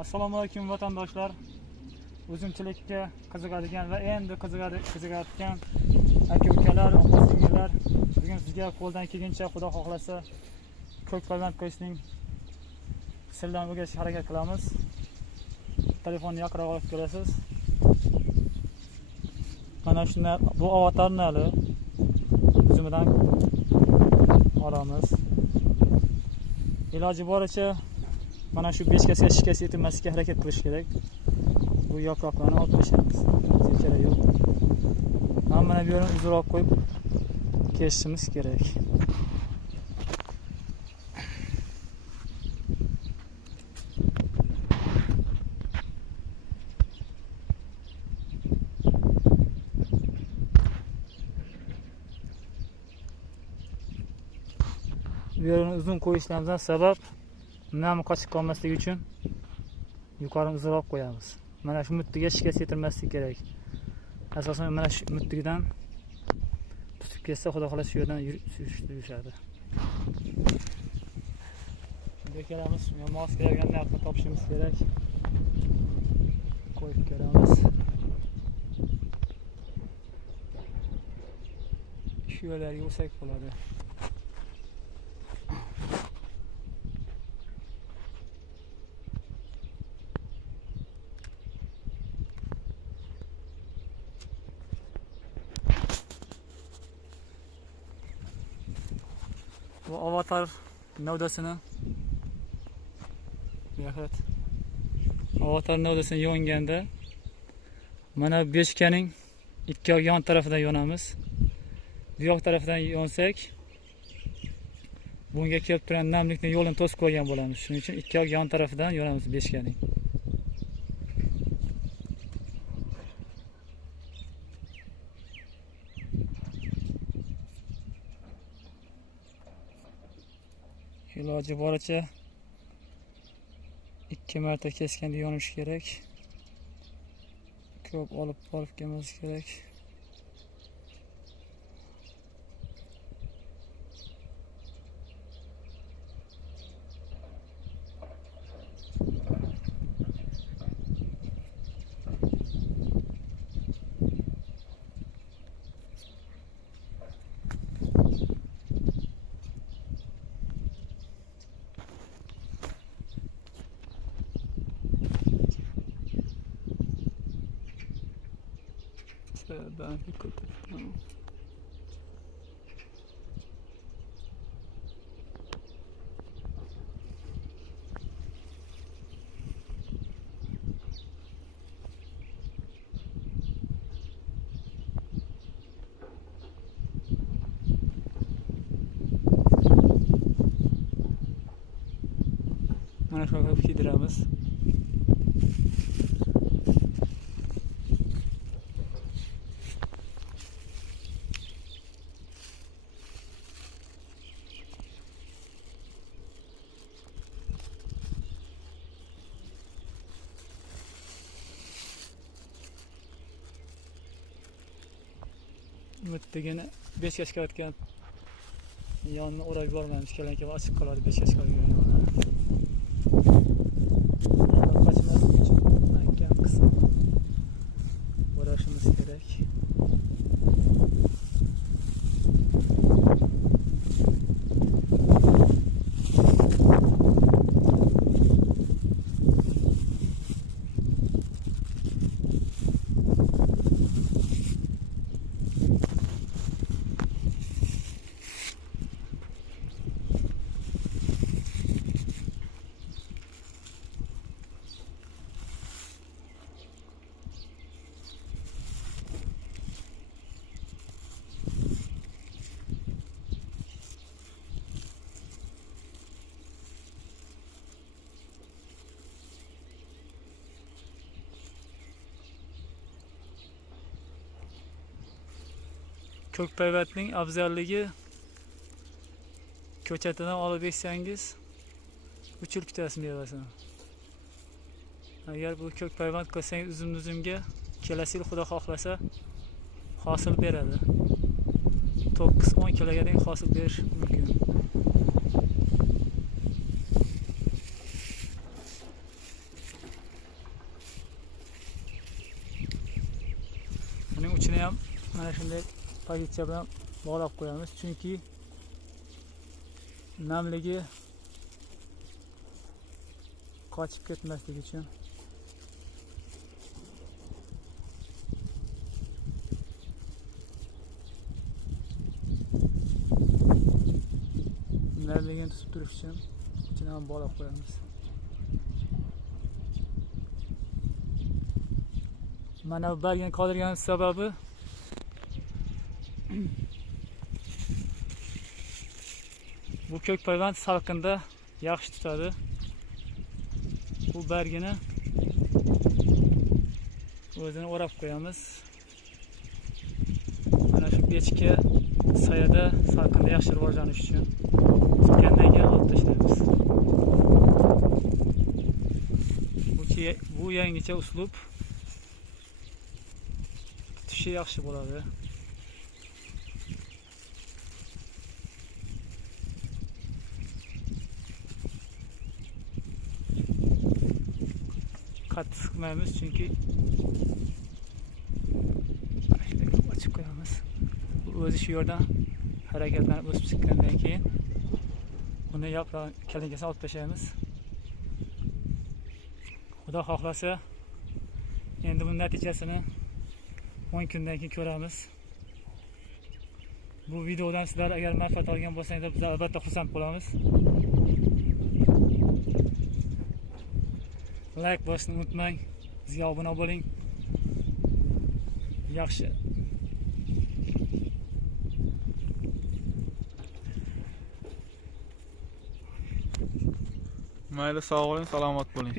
Assalomu alaykum vatandoshlar. Uzumchilikka qiziqadigan va endi qiziqayotgan aka-ukalar, opa-singillar, bugun sizga qo'ldan kelgancha Xudo xohlasa ko'k payvand qo'yishning sirlarini o'rgatishga harakat qilamiz. Telefonni yaqinroq olib ko'rasiz. Mana shunday bu avatarni hali uzumidan olamiz. Iloji boricha mana shu beshkasiga shikast yetmaslikka harakat qilish kerak. Bu yaproqlarni olib tashlashimiz kerak yo'q. Mana bu yerni uzunroq qo'yib kesishimiz kerak. Bu yerini uzun qo'yishimizdan sabab nami qochib qolmasligi uchun yuqorini uzunroq qo'yamiz. Mana shu muttiga shikast yetirmaslik kerak. Asosan mana shu muttigidan tutib ketsa, xudo xohlasa shu yerdan yurishadi. Bunga kelamiz, mos kelgan narxni topishimiz kerak. Qo'yib ko'ramiz. Shu yerlarga o'sak bo'ladi. Bu avatar navdasini yonganda mana beshkaning ikki yon tarafidan yonamiz. Bu yoq tarafidan yonsak bunga kelib turgan namlikni yo'lini to'sib qo'ygan bo'lamiz. Shuning uchun ikki yon tarafidan yonamiz beshkaning. Iloji boricha 2 marta kesganda yonish kerak. Ko'p olib kelmas kerak. Ben tamam. Mana shu qilib kiydiramiz. Muttigini beshkashga o'tgan yonni o'rab yubormaymiz, kelinki ochib qoladi beshkashga o'tgan yonni. Qochmaslik uchun mahkam qism o'rashimiz kerak. Ko'k payvandning afzalligi ko'chatidan olib eksangiz 3 yil kutasiz mevasini. Agar bu ko'k payvand qilsangiz uzumga kelasi yil xudo xohlasa hosil beradi. 9-10 kiloga dek hosil berish mumkin. uchini ham mana shunday pozitsiya bilan bog'lab qo'yamiz, chunki namligi qochib ketmasligi uchun. Namligini tutib turish uchun ichini ham bog'lab qo'yamiz. Mana bu belgini qoldirgan sababi bu ko'k payvand salqinda yaxshi tutadi. Bu bargini o'zini o'rab qo'yamiz. Mana shu bechka soyada salqinda yaxshi rivojlanish uchun tutgandan keyin olib tashlaymiz. Bu yangicha uslub, tutishi yaxshi bo'ladi. Qattiq sıkmaymiz chunki shunday ochib qo'yamiz. Bu o'zi shu yerdan harakatlanib o'sib chiqqandan keyin buni yaproq kalinkasini olib tashlaymiz. Xudo xohlasa endi bu natijasini 10 kundan keyin ko'ramiz. Bu videodan sizlar agar manfaat olgan bo'lsangiz, biz albatta xursand bo'lamiz. Like bosishni unutmang, bizga obuna bo'ling. Yaxshi. Mayli, sog' bo'ling, salomat bo'ling.